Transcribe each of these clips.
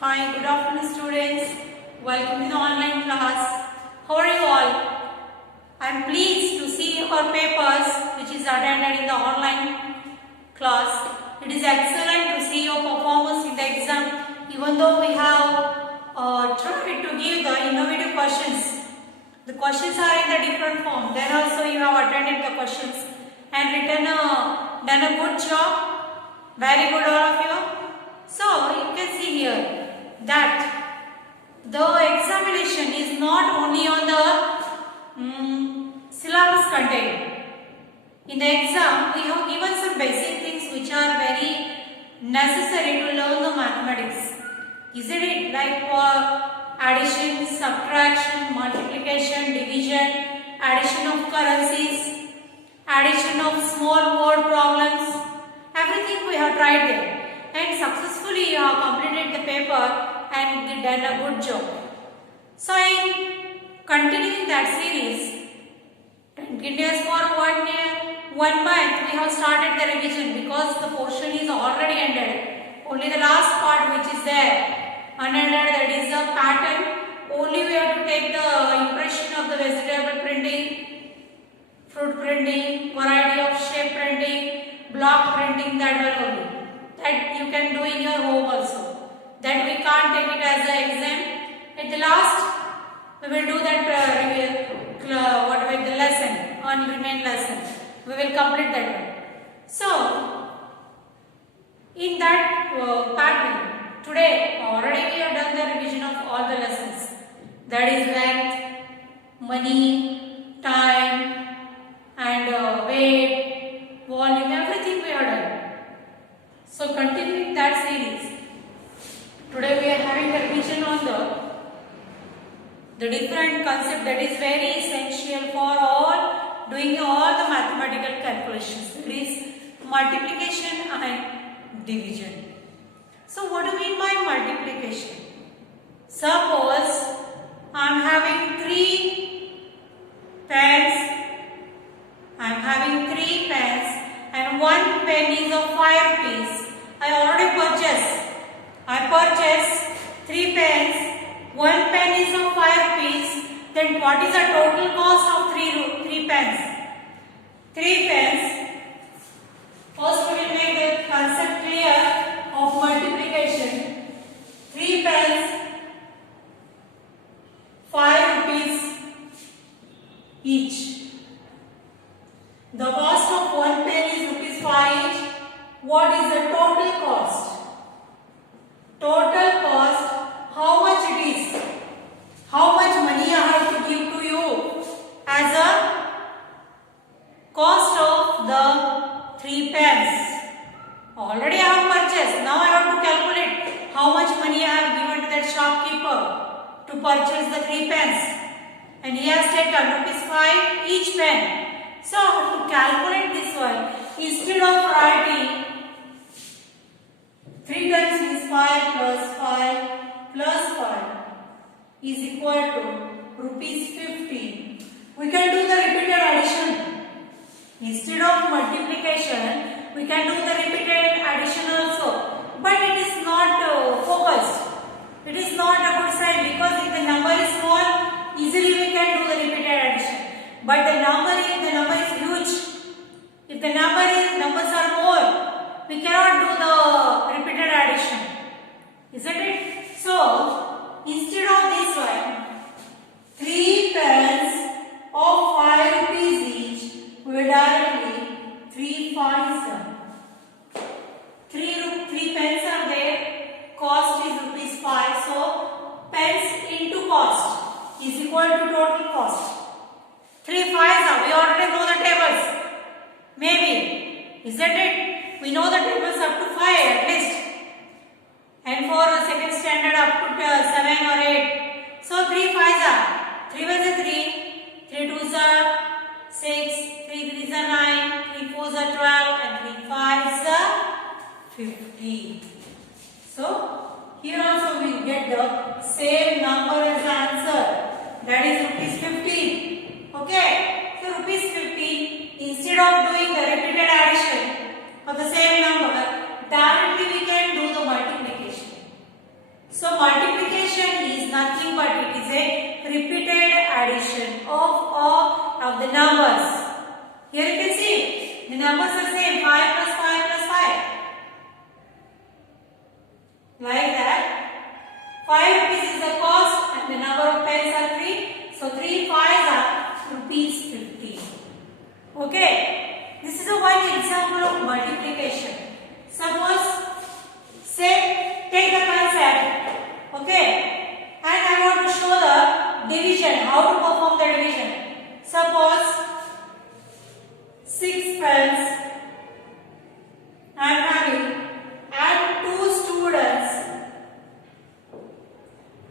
Hi, good afternoon students. Welcome to the online class. How are you all? I am pleased to see your papers which is attended in the online class. It is excellent to see your performance in the exam even though we have tried to give the innovative questions. The questions are in the different form. Then also you have attended the questions and done a good job. Very good all of you. So you can see here that the examination is not only on the syllabus content. In the exam, we have given some basic things which are very necessary to learn the mathematics. Isn't it? Like addition, subtraction, multiplication, division, addition of currencies, addition of small word problems. Everything we have tried there. And successfully you have completed the paper and done a good job. So in continuing that series, continuous for 1 year, 1 month, we have started the revision because the portion is already ended. Only the last part which is there, unended, that is a pattern. Only we have to take the impression of the vegetable printing, fruit printing, variety of shape printing, block printing, that one only. That you can do in your home also. That we can't take it as an exam. At the last, we will do that the lesson, on remain lesson. We will complete that one. So, in that pattern, today already we have done the revision of all the lessons. That is length, money, time, and weight, volume, everything we have done. So continuing that series, today we are having a revision on the different concept that is very essential for all doing all the mathematical calculations. That is multiplication and division. So what do you mean by multiplication? Suppose I am having three pens. And one pen is of 5 rupees. I already purchased. I purchased 3 pens. One pen is of 5 rupees. Then what is the total cost of 3 pens? 3 pens. First we will make the concept clear of multiplication. 3 pens, 5 rupees each. The cost of one pen is rupees 5 each. What is the total cost? Total cost, how much it is? How much money I have to give to you as a cost of the 3 pens? Already I have purchased. Now I have to calculate how much money I have given to that shopkeeper to purchase the 3 pens. And he has taken rupees 5 each pen. So to calculate this one, instead of writing 3 times is 5 plus 5 plus 5 is equal to rupees 50. We can do the repeated addition. Instead of multiplication, we can do the repeated addition also. But it is not focused. It is not a good sign because if the number is small, easily we can do the repeated addition. But the number is huge. If the numbers are more, we cannot do the repeated addition. Isn't it? So, instead of this one, 3 pens of 5 rupees each, we will directly 3 5s done. 3 pens are there, cost is rupees 5. So, pens into cost is equal to total cost. 3 5s are, we already know the tables. Maybe, isn't it? We know the tables up to 5 at least. And for the second standard up to 7 or 8. So 3 5s are, 3 1s are 3, 3 2s are 6, 3 3s are 9, 3 4s are 12 and 3 5s are 15. So here also we get the same number as the answer. That is rupees 15. Okay, so rupees 50, instead of doing the repeated addition of the same number, directly we can do the multiplication. So multiplication is nothing but it is a repeated addition of the numbers. Here you can see the numbers are same, 5 plus 5 plus 5. Like that. 5 rupees is the cost and the number of pens are 3. So 3 5s are rupees 50. Okay. This is a one example of multiplication. Suppose, say, take the concept. Okay. And I want to show the division. How to perform the division. Suppose 6 pens I am having and 2 students.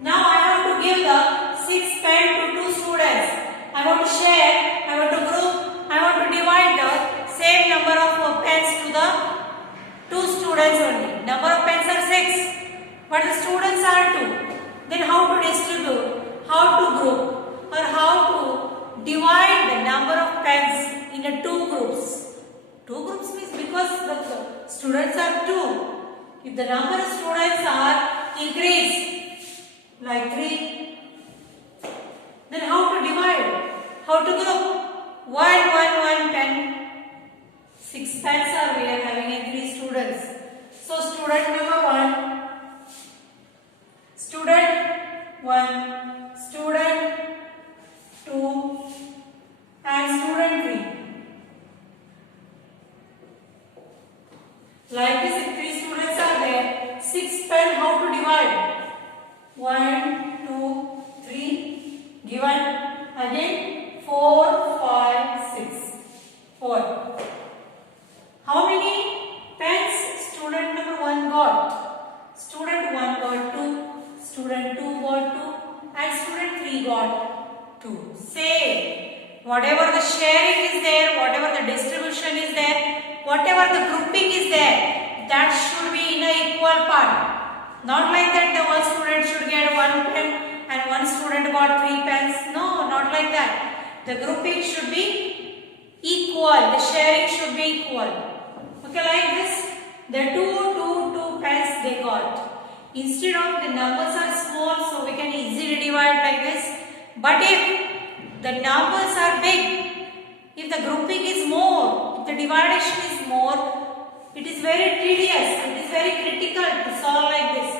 Now I have to give the 6 pen to 2 students. I want to share, I want to group, I want to divide the same number of pens to the 2 students only. Number of pens are 6, but the students are 2. Then how to distribute, how to group, or how to divide the number of pens in a 2 groups. 2 groups means because the students are 2. If the number of students are increased, like 3, then how to divide? How to group? 1 pen. 6 pens are we are having in 3 students. So student number 1, student 1, student 2 and student 3. Like this, if 3 students are there, 6 pen how to divide? 1, 2, 3, given again 4, 5, 6, 4. How many pens student number 1 got? Student 1 got 2, student 2 got 2 and student 3 got 2. Same. Whatever the sharing is there, whatever the distribution is there, whatever the grouping is there, that should be in an equal part. Not like that the one student should get 1 pen and one student got 3 pens. No, not like that. The grouping should be equal. The sharing should be equal. Okay, like this. The 2 pens they got. Instead of the numbers are small, so we can easily divide like this. But if the numbers are big, if the grouping is more, if the division is more, it is very tedious, it is very critical to solve like this.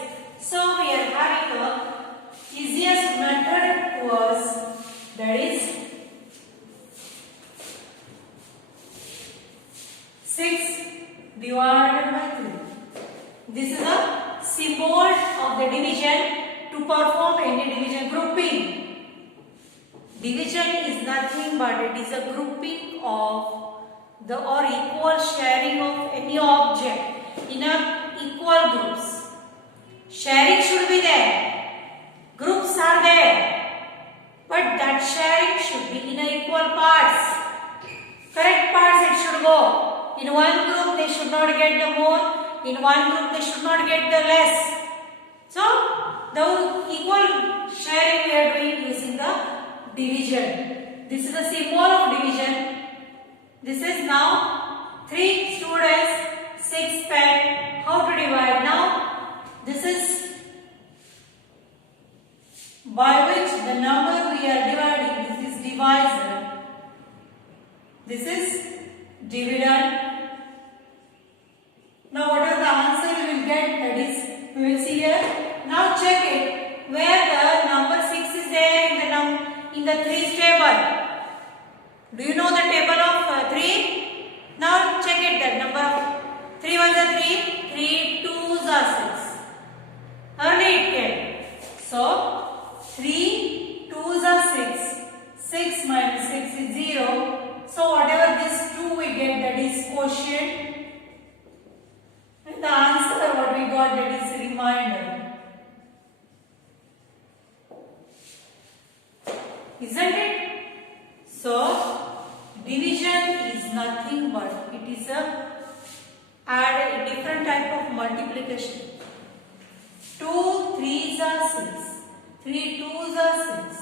So we are having the easiest method to us, that is 6 divided by 3. This is a symbol of the division to perform any division grouping. Division is nothing but it is a grouping of the or equal sharing of any object in a equal groups. Sharing should be there. Groups are there. But that sharing should be in a equal parts. Correct parts it should go. In one group they should not get the more. In one group they should not get the less. So the equal sharing we are doing using the division. This is the symbol of division. This is now 3 students, 6 pen. How to divide now? This is by which the number we are dividing. This is divisor. This is dividend. Now what are the answer we will get? That is, we will see here. Now check it. Where the number 6 is there in the 3's table. Do you know the table of 3? Now check it, that number of 3 ones are 3, 3 2s are 6. Early it came. So 3 2s are 6. 6 minus 6 is 0. So whatever this 2 we get, that is quotient. And the answer what we got, that is remainder. Isn't it? So division is nothing but it is a different type of multiplication. 2 3s are 6, 3 2s are 6.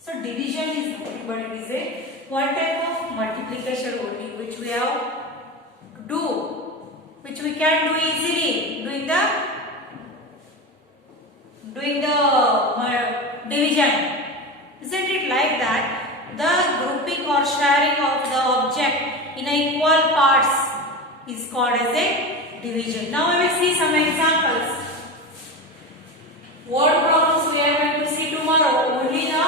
So division is nothing but it is a one type of multiplication only, which we have to do, which we can do easily doing the doing the division. Isn't it like that? The grouping or sharing of the object in equal parts is called as a division. Now we will see some examples. Word problems we are going to see tomorrow. Only the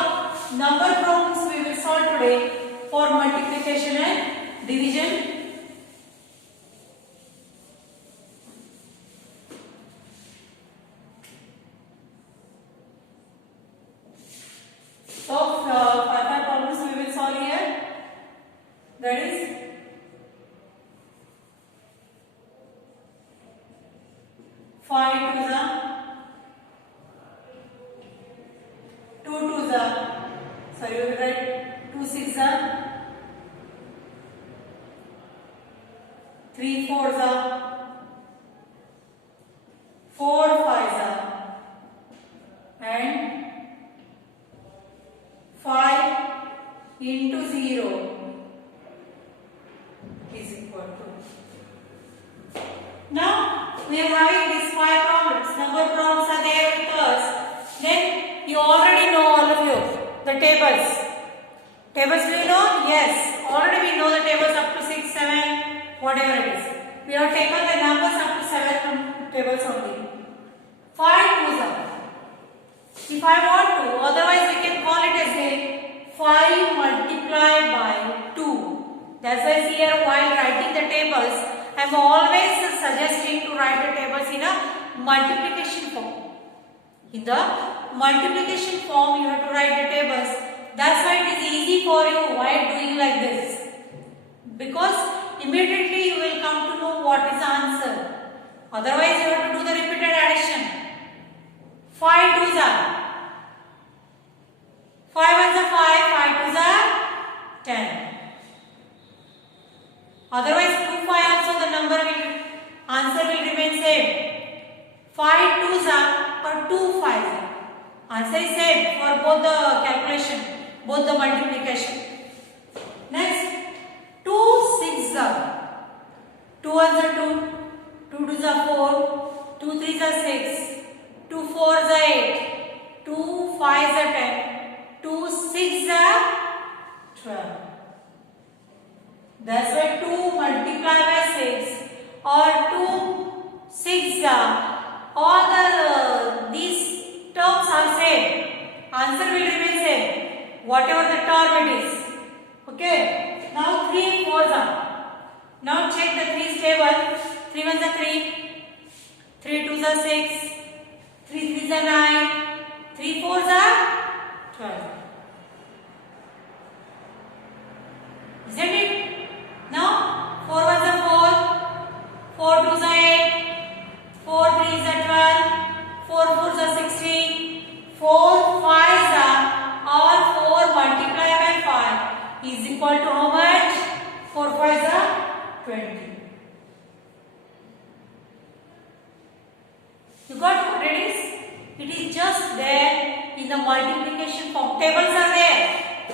number problems we will solve today for multiplication and division. So, five problems we will solve here. That is 5 to the 2 to the, sorry, we will write 2 6 the 3 4 the 4 5 the and 5 into 0 is equal to. Now we are having these 5 problems. Number problems are there with us. Then you already know, all of you, the tables. Tables do you know? Yes. Already we know the tables up to 6, 7, whatever it is. We have taken the numbers up to 7 tables only. 5 2s are. If I want to, otherwise we can call it as a 5 multiplied by 2. That's why here while writing the tables, I am always suggesting to write the tables in a multiplication form. In the multiplication form you have to write the tables. That's why it is easy for you while doing like this. Because immediately you will come to know what is the answer. Otherwise you have to do the repeated addition. 5 2s are. 5 1s are 5, 5 2s are 10. Otherwise 2 5 also the number will, answer will remain same. 5 2s are or 2 5s. Answer is same for both the calculation, both the multiplication. Next, 2 6s are. 2 1s are 2, 2 2s are 4, 2 3s are 6, 2 4s are 8, 2 5s are 10, 2 6s are 12. That's why 2 multiplied by 6 or 2 6s are. All the these terms are same. Answer will remain same. Whatever the term it is. Okay. Now 3 4s are. Now check the 3's table. 3 1s are 3, 3 2s are 6, 3 3s are 9, 3 4s are 12. Isn't it? Now 4 1s are 4, 4 2s are 8, 4 3s are 12, 4 4s are 16, 4 5s are 4 multiplied by 5 is equal to how much? 4 5s are 20. You got what it is? It is just there in the multiplication form. Tables are there.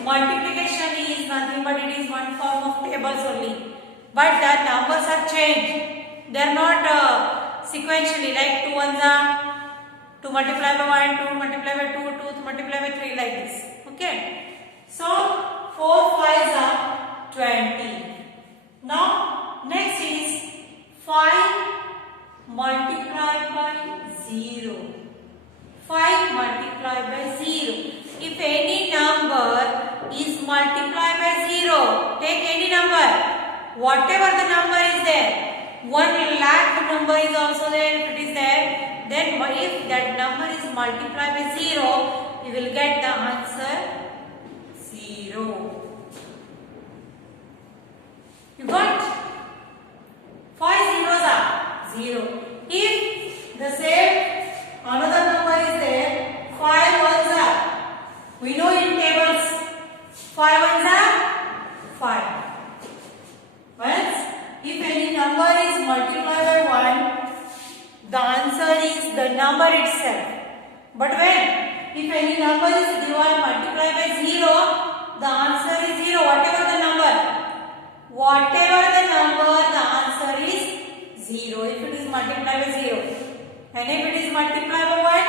Multiplication is nothing but it is one form of tables only. But the numbers are changed. They are not sequentially like 2 1s are 2 multiplied by 1, 2 multiplied by 2, 2 multiplied by 3 like this. Okay. So 4 5s are 20. Now next is 5 multiplied by 0. 5 multiplied by 0. If any number is multiplied by 0, take any number, whatever the number is there, 1 lakh number is also there, if it is there, then if that number is multiplied by 0, you will get the answer 0. You got? 5 zeros are 0. If the same another number is there, 5 ones are. We know in tables 5 ones are 5. Once if any number is multiplied by 1, the answer is the number itself. But when if any number is divided multiplied by 0, the answer is 0. Whatever the number, the answer is 0 if it is multiplied by 0. And if it is multiplied by 1,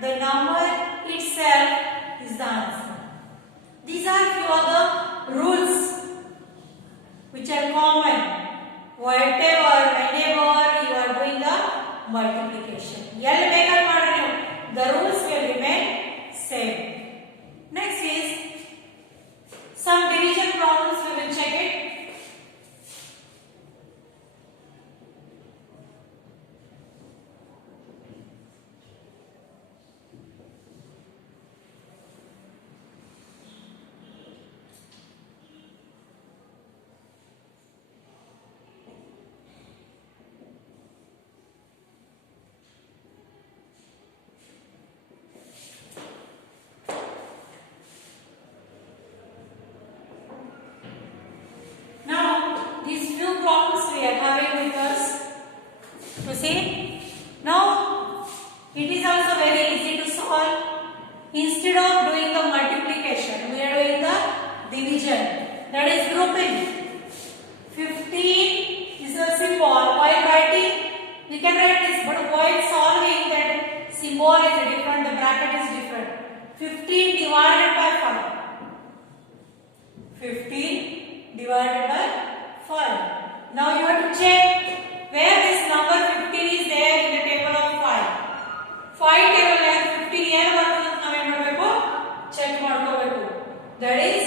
the number itself is the answer. These are few of the rules which are common whenever you are doing the multiplication. The rules will remain same. Next is some division problems. We will check it. These few problems we are having with us to see. Now it is also very easy to solve. Instead of doing the multiplication, we are doing the division, that is grouping. 15 is a symbol. While writing, we can write this, but while solving, that symbol is different, the bracket is different. 15 divided by 5. 15 divided by 5. Now you have to check where this number 15 is there in the table of 5. 5 table hai 15 here barbadu ನಾವು ಏನು ಮಾಡಬೇಕು check ಮಾಡ್ಕೋಬೇಕು. That is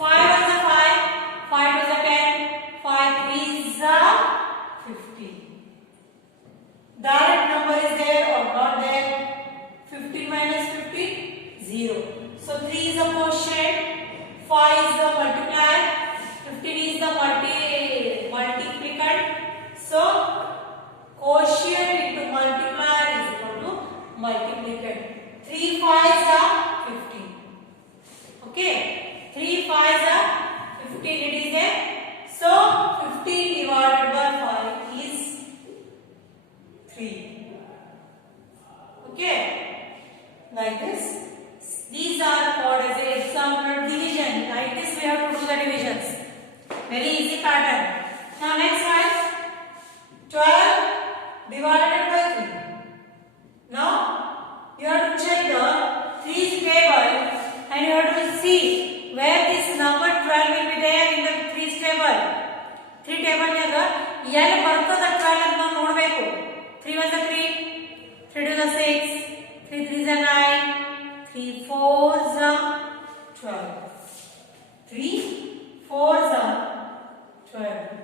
5 is a 5, 5 is a 10, 5 is a 15. Direct number is there or not there? 15 minus 15 0. So 3 is a quotient, 5 is the multiplier, 15 is the multiplicand. So quotient into multiplier is equal to multiplicand. 3 5s are 15. Okay, 3 5s are 15. It is there. So 15 divided by 5 is 3. Okay, like this. These are called as an example division. Like this we have to do the divisions. Very easy pattern. Now next one, 12 divided by 3. Now you have to check the 3's table and you have to see where this number 12 will be there in the 3's table. 3 table naga yell bartada 12 ಅಂತ ನಾವು ನೋಡಬೇಕು. 3 1 is 3, 3 2 is 6, 3 3 is 9, 3 4 is 12. 3 4 is 12.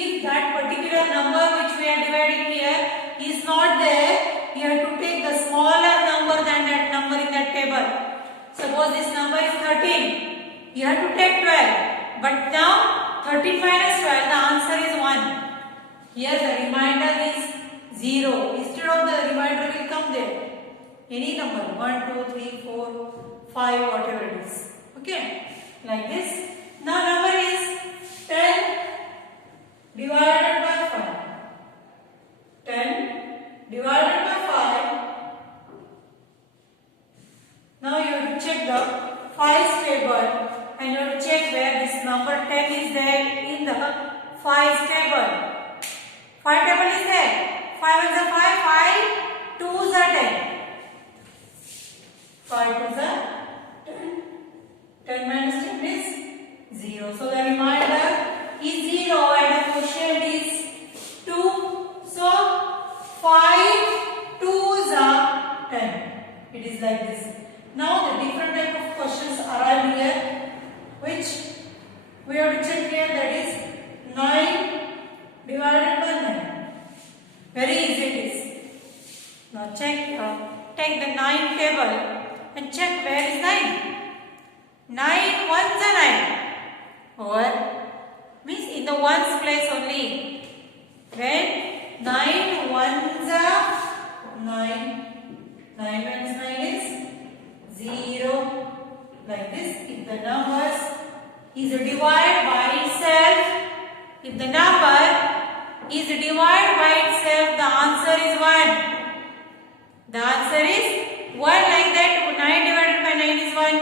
If that particular number which we are dividing here is not there, you have to take the smaller number than that number in that table. Suppose this number is 13, you have to take 12. But now 13 minus 12, the answer is 1. Here the remainder is 0. Instead of the remainder will come there. Any number, 1, 2, 3, 4, 5, whatever it is. Okay, like this. Now number is 10 divided by 5. 10 divided by 5. Now you have to check the 5's table and you have to check where this number 10 is there in the 5's table. 5 table is there. 5 is a 5, 5 2's are 10. 5 2's are 10. 10 minus 10 is 0. So the remainder is 0 and the quotient is 2. So 5 2's are 10. It is like this. Now the different type of questions are here which we have to check here, that is 9 divided by 9. Very easy it is. Now check, take the 9 table and check where is 9. 9 ones are 9. Or means in the ones place only. When 9 ones are 9. 9 minus 9 is 0. Like this. If the numbers is divided by itself, if the number is divided by itself, the answer is 1. The answer is 1, like that. 9 divided by 9 is 1.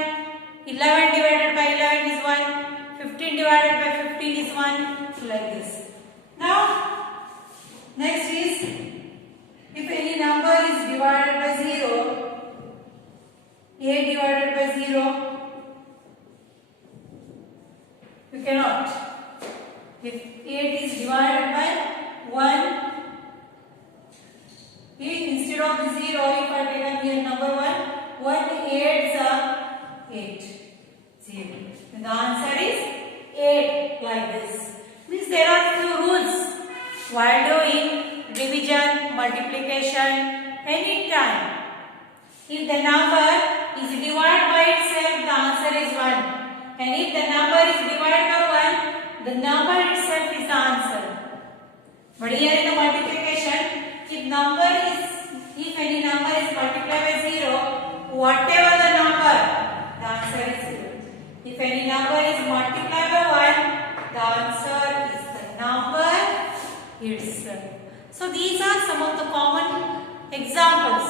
11 divided by 11 is 1. 15 divided by 15 is 1. Like this. Now, next is if any number is divided by 0, Instead of the 0, if I take here number 1, 1 8s are 8. 0. And the answer is 8 like this. Means there are few rules while doing division, multiplication, any time. If the number is divided by itself, the answer is 1. And if the number is divided by 1, the number itself is the answer. But here in the multiplication, if any number is multiplied by 0, whatever the number, the answer is 0. If any number is multiplied by 1, the answer is the number itself. So these are some of the common examples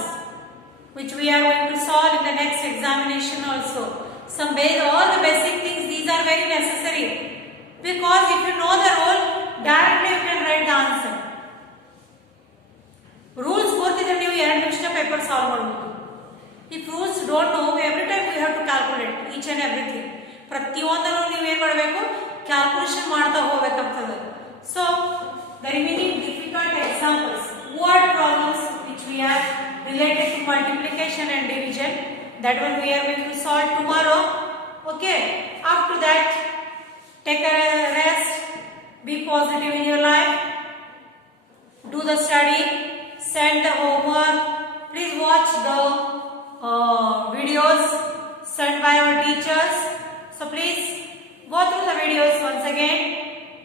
which we are going to solve in the next examination also. All the basic things, these are very necessary, because if you know the rule, directly you can write the answer. Rules ಗೊತ್ತಿದ್ರೆ ನೀವು ಎರಡು ನಿಮಿಷ paper solve ಮಾಡಬಹುದು. If rules don't know, every time we have to calculate each and everything. ಪ್ರತಿಯೊಂದನ್ನು ನೀವು ಏನು ಮಾಡಬೇಕು, calculation ಮಾಡ್ತಾ ಹೋಗಬೇಕಾಗ್ತದೆ. So the remaining difficult examples, word problems which we are related to multiplication and division, that one we are going to solve tomorrow. Okay, after that, take a rest, be positive in your life, do the study, send the homework. Please watch the videos sent by our teachers. So please go through the videos once again.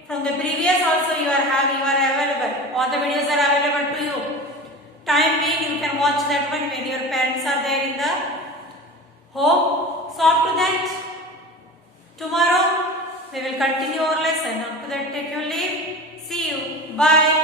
From the previous also you are available. All the videos are available to you. Time being, you can watch that one when your parents are there in the home. So after that, tomorrow we will continue our lesson. After that, take your leave. See you. Bye.